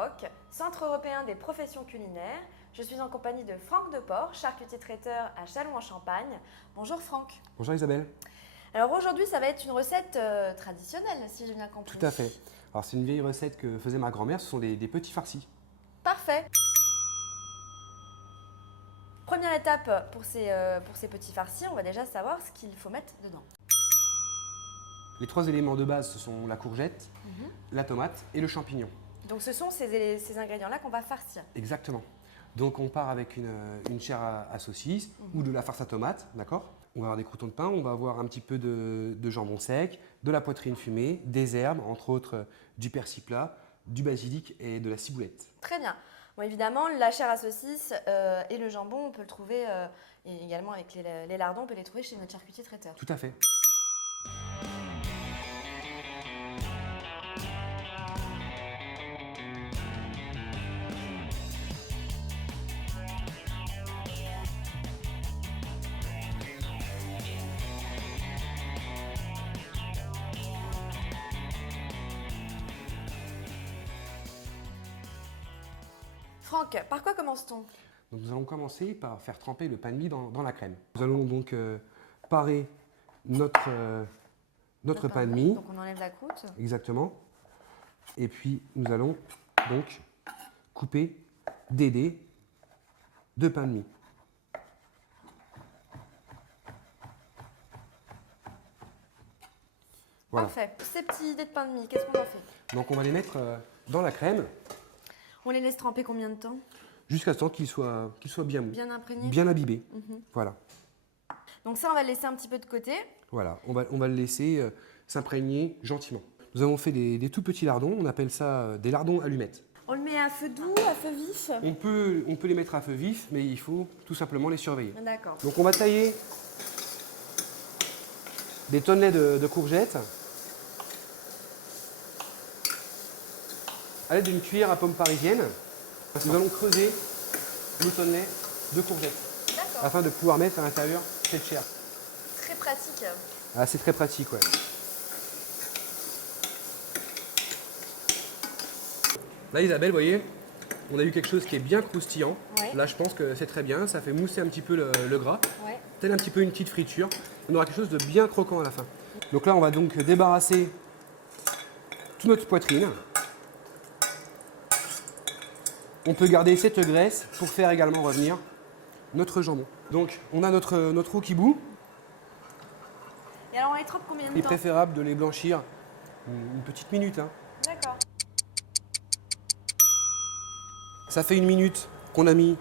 Proc, Centre européen des professions culinaires. Je suis en compagnie de Franck Deport, charcutier traiteur à Châlons-en-Champagne. Bonjour Franck. Bonjour Isabelle. Alors aujourd'hui, ça va être une recette traditionnelle, si j'ai bien compris. Tout à fait. Alors c'est une vieille recette que faisait ma grand-mère, ce sont des petits farcis. Parfait. Première étape pour ces petits farcis, on va déjà savoir ce qu'il faut mettre dedans. Les trois éléments de base, ce sont la courgette, la tomate et le champignon. Donc ce sont ces ingrédients-là qu'on va farcir. Exactement. Donc on part avec une chair à saucisse ou de la farce à tomate, d'accord? On va avoir des croûtons de pain, on va avoir un petit peu de jambon sec, de la poitrine fumée, des herbes, entre autres du persil plat, du basilic et de la ciboulette. Très bien. Bon, évidemment, la chair à saucisse et le jambon, on peut le trouver, et également avec les lardons, on peut les trouver chez notre charcutier traiteur. Tout à fait. Franck, par quoi commence-t-on? Donc nous allons commencer par faire tremper le pain de mie dans la crème. Nous allons donc parer notre pain de mie. Donc on enlève la croûte. Exactement. Et puis nous allons donc couper des dés de pain de mie. Voilà. Parfait. Ces petits dés de pain de mie, qu'est-ce qu'on en fait? Donc on va les mettre dans la crème On les laisse tremper combien de temps? jusqu'à ce temps qu'ils soient bien mous, Bien imprégnés? bien imbibés. Voilà. Donc ça, on va le laisser un petit peu de côté. Voilà. On va le laisser s'imprégner gentiment. Nous avons fait des tout petits lardons, on appelle ça des lardons allumettes. On le met à feu doux, à feu vif? On peut les mettre à feu vif, mais il faut tout simplement les surveiller. D'accord. Donc on va tailler des tonnelets de courgettes à l'aide d'une cuillère à pomme parisienne. Nous allons creuser nos tonnelets de courgettes D'accord. afin de pouvoir mettre à l'intérieur cette chair. Très pratique. Ah, c'est très pratique, ouais. Là, Isabelle, vous voyez, on a eu quelque chose qui est bien croustillant. Ouais. Là, je pense que c'est très bien. Ça fait mousser un petit peu le gras, Ouais. tel un petit peu une petite friture. On aura quelque chose de bien croquant à la fin. Donc là, on va donc débarrasser toute notre poitrine. On peut garder cette graisse pour faire également revenir notre jambon. Donc, on a notre roux-qui-bout. Et alors, on les trempe combien de Il est temps? préférable de les blanchir une petite minute, hein. D'accord. Ça fait une minute qu'on a mis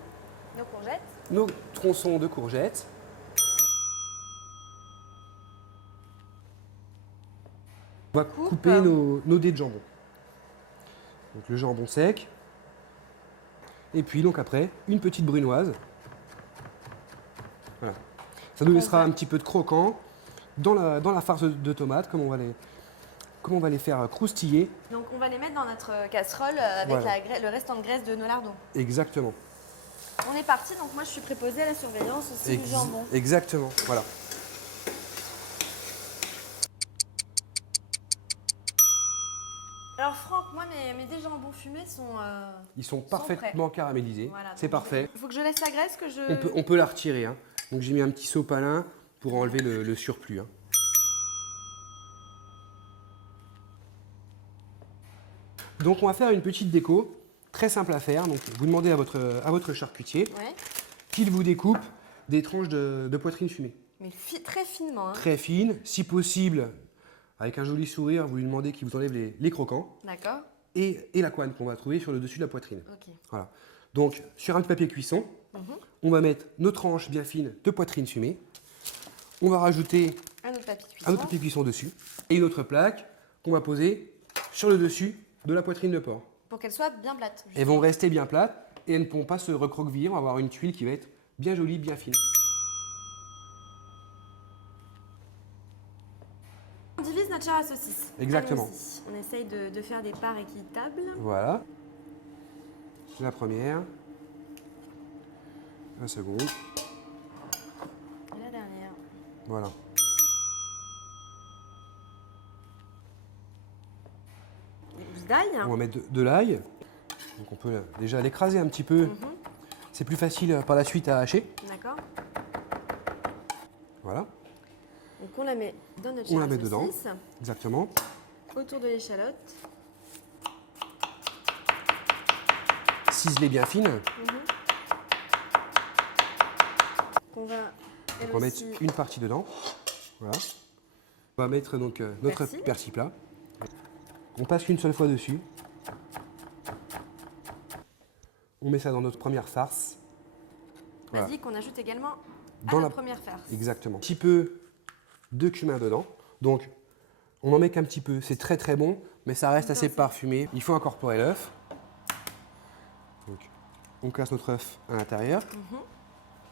Nos courgettes. nos tronçons de courgettes. On va couper nos dés de jambon. Donc le jambon sec. Et puis donc après, une petite brunoise. Voilà. Ça nous laissera un petit peu de croquant dans la farce de tomate, comme on va les faire croustiller. Donc on va les mettre dans notre casserole avec Voilà. le restant de graisse de nos lardons. Exactement. On est parti, donc moi je suis préposée à la surveillance aussi du jambon. Exactement, voilà. Alors Franck, moi mes dés jambon fumés sont... Ils sont prêts. parfaitement caramélisés. Voilà, c'est donc parfait. il faut que je laisse la graisse que je... On peut la retirer, hein. Donc j'ai mis un petit sopalin pour enlever le surplus, hein. Donc on va faire une petite déco, très simple à faire. Donc vous demandez à votre charcutier Ouais. qu'il vous découpe des tranches de poitrine fumée. Mais très finement. Hein. Très fines, si possible, avec un joli sourire, vous lui demandez qu'il vous enlève les croquants D'accord. et la couenne qu'on va trouver sur le dessus de la poitrine. Ok. Voilà. Donc sur un papier cuisson, on va mettre nos tranches bien fines de poitrine fumée. On va rajouter Un autre papier un cuisson. autre papier cuisson dessus et une autre plaque qu'on va poser sur le dessus de la poitrine de porc. Pour qu'elle soit bien plate. Elles vont rester bien plates et elles ne pourront pas se recroqueviller. On va avoir une tuile qui va être bien jolie, bien fine. On divise notre chair à saucisse. Exactement. Allons-y. On essaye de faire des parts équitables. Voilà. La première. La seconde. Et la dernière. Voilà. Des gousses d'ail. On va mettre de l'ail. Donc on peut déjà l'écraser un petit peu. C'est plus facile par la suite à hacher. D'accord. Voilà, Donc on la met dans notre on chair la à met dedans. saucisse, Exactement. autour de l'échalote. Ciselée bien fine. On va, elle On va mettre aussi, une partie dedans. Voilà. On va mettre donc notre Persil. persil plat. On passe une seule fois dessus. On met ça dans notre première farce. Voilà. Vas-y, qu'on ajoute également à Dans la la- première farce. Exactement. Un petit peu de cumin dedans. Donc, on en met qu'un petit peu. C'est très très bon, mais ça reste assez parfumé. Il faut incorporer l'œuf. Donc, on casse notre œuf à l'intérieur.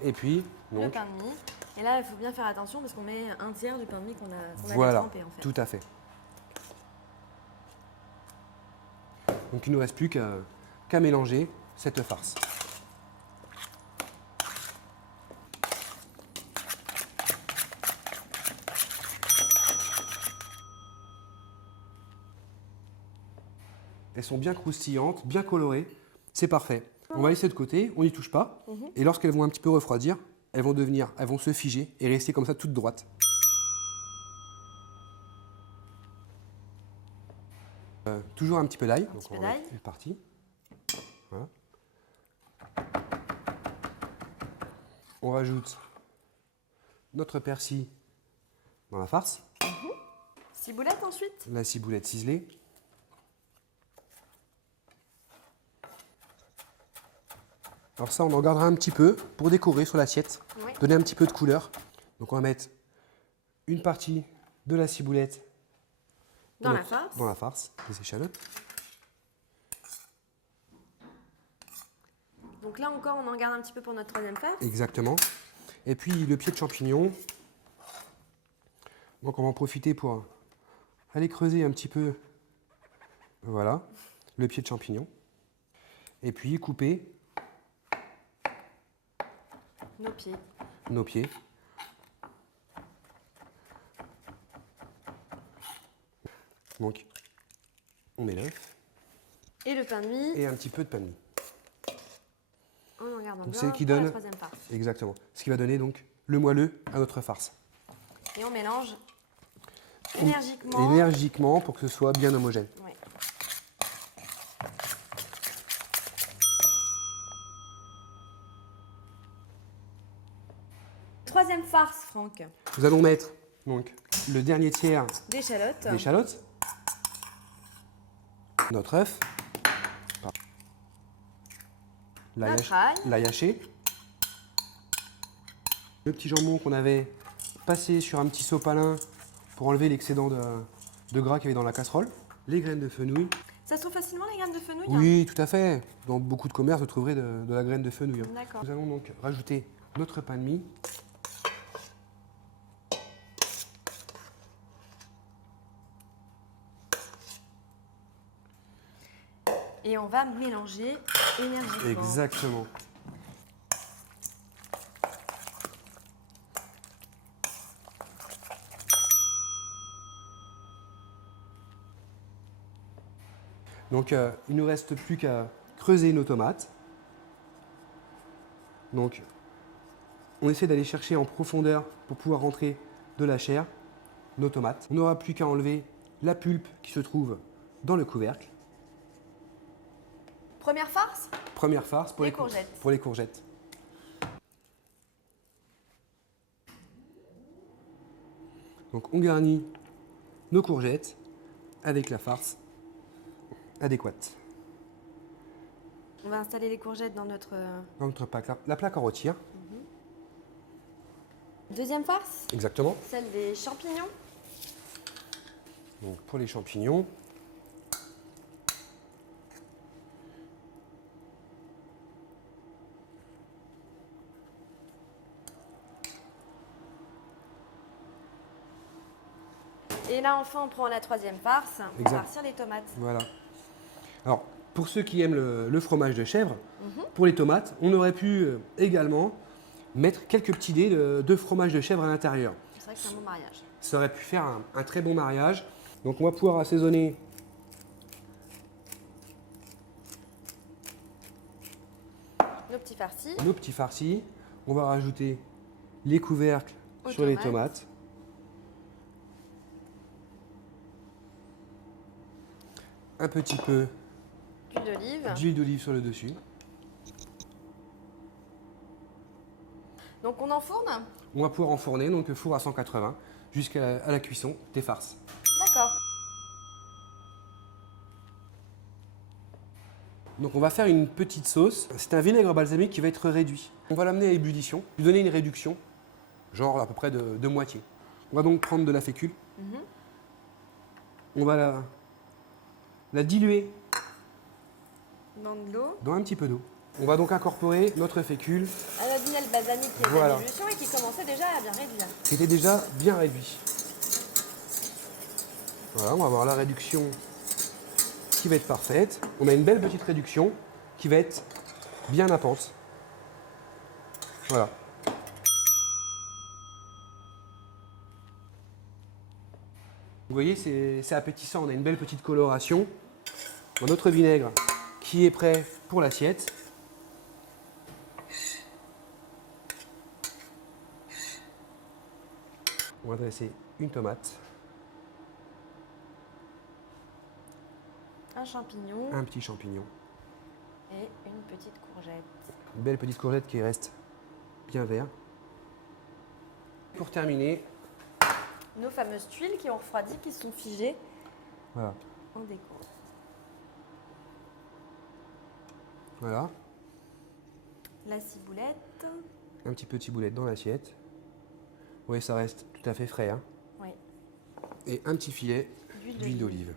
Et puis, Le donc, pain de mie. Et là, il faut bien faire attention parce qu'on met un tiers du pain de mie qu'on avait voilà, trempé en fait. tout à fait. Donc, il ne nous reste plus qu'à mélanger cette farce. Elles sont bien croustillantes, bien colorées. C'est parfait. On va laisser de côté, on n'y touche pas. Et lorsqu'elles vont un petit peu refroidir, elles vont se figer et rester comme ça toutes droites. Toujours un petit peu d'ail. Donc petit peu on va mettre d'ail. une partie. Voilà. On rajoute notre persil dans la farce, Ciboulette ensuite. la ciboulette ciselée. Alors ça, on en gardera un petit peu pour décorer sur l'assiette, Oui. donner un petit peu de couleur. Donc on va mettre une partie de la ciboulette Dans la farce. dans la farce, des échalotes. Donc là encore, on en garde un petit peu pour notre troisième farce. Exactement. Et puis le pied de champignon. Donc on va en profiter pour aller creuser un petit peu. Voilà, le pied de champignon. Et puis couper Nos pieds. nos pieds. Donc on met l'œuf Et le pain de mie, et un petit peu de pain de mie. on en garde un Donc peu c'est qui pour la donne troisième farce. exactement. Ce qui va donner donc le moelleux à notre farce. Et on mélange énergiquement. Énergiquement pour que ce soit bien homogène. Ouais. Troisième farce, Franck. Nous allons mettre donc le dernier tiers D'échalotes. d'échalotes, notre œuf, Notre ail. l'ail haché, le petit jambon qu'on avait passé sur un petit sopalin pour enlever l'excédent de gras qu'il y avait dans la casserole, les graines de fenouil. Ça se trouve facilement les graines de fenouil. Oui, tout à fait. Dans beaucoup de commerces, vous trouverez de la graine de fenouil. hein. D'accord. Nous allons donc rajouter notre pain de mie. Et on va mélanger énergiquement. Exactement. Donc, il ne nous reste plus qu'à creuser nos tomates. Donc, on essaie d'aller chercher en profondeur pour pouvoir rentrer de la chair, nos tomates. On n'aura plus qu'à enlever la pulpe qui se trouve dans le couvercle. Première farce. Première farce pour Les courgettes. Pour les courgettes. Donc, on garnit nos courgettes avec la farce adéquate. On va installer les courgettes dans notre Dans notre plaque, la plaque en rôtir. deuxième farce, Exactement. celle des champignons. Donc, pour les champignons, Et là, enfin, on prend la troisième farce. On Exact. va farcir les tomates. voilà. Alors, pour ceux qui aiment le fromage de chèvre, pour les tomates, on aurait pu également mettre quelques petits dés de fromage de chèvre à l'intérieur. C'est vrai que c'est un bon mariage. Ça aurait pu faire un très bon mariage. Donc, on va pouvoir assaisonner Nos petits farcis. nos petits farcis. On va rajouter les couvercles Aux sur les tomates. tomates. Un petit peu D'huile d'olive. d'huile d'olive sur le dessus. Donc on enfourne. On va pouvoir enfourner, donc four à 180, jusqu'à la cuisson des farces. D'accord. Donc on va faire une petite sauce. C'est un vinaigre balsamique qui va être réduit. On va l'amener à ébullition, lui donner une réduction, genre à peu près de moitié. On va donc prendre de la fécule. On va la diluer Dans de l'eau. dans un petit peu d'eau. On va donc incorporer notre fécule Un vinaigre balsamique qui est Voilà. en ébullition et qui commençait déjà à bien réduire. qui était déjà bien réduit. Voilà, on va avoir la réduction qui va être parfaite. On a une belle petite réduction qui va être bien à pente. Voilà. Vous voyez, c'est appétissant. On a une belle petite coloration. Notre vinaigre qui est prêt pour l'assiette. On va dresser une tomate, Un champignon un petit champignon, et une petite courgette. une belle petite courgette qui reste bien vert. Pour terminer, Nos fameuses tuiles qui ont refroidi, qui sont figées voilà, en déco. voilà, La ciboulette. un petit peu de ciboulette dans l'assiette. Vous voyez, ça reste tout à fait frais, hein. Oui. Et un petit filet D'huile d'huile d'olive.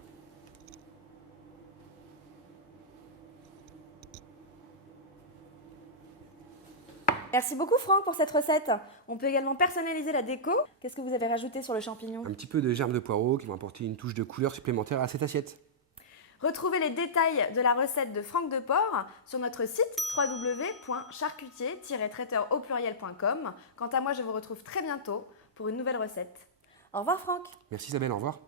Merci beaucoup Franck pour cette recette. On peut également personnaliser la déco. Qu'est-ce que vous avez rajouté sur le champignon? Un petit peu de germes de poireau qui vont apporter une touche de couleur supplémentaire à cette assiette. Retrouvez les détails de la recette de Franck Deport sur notre site www.charcutier-traiteur au pluriel.com. Quant à moi, je vous retrouve très bientôt pour une nouvelle recette. Au revoir Franck. Merci Isabelle, au revoir.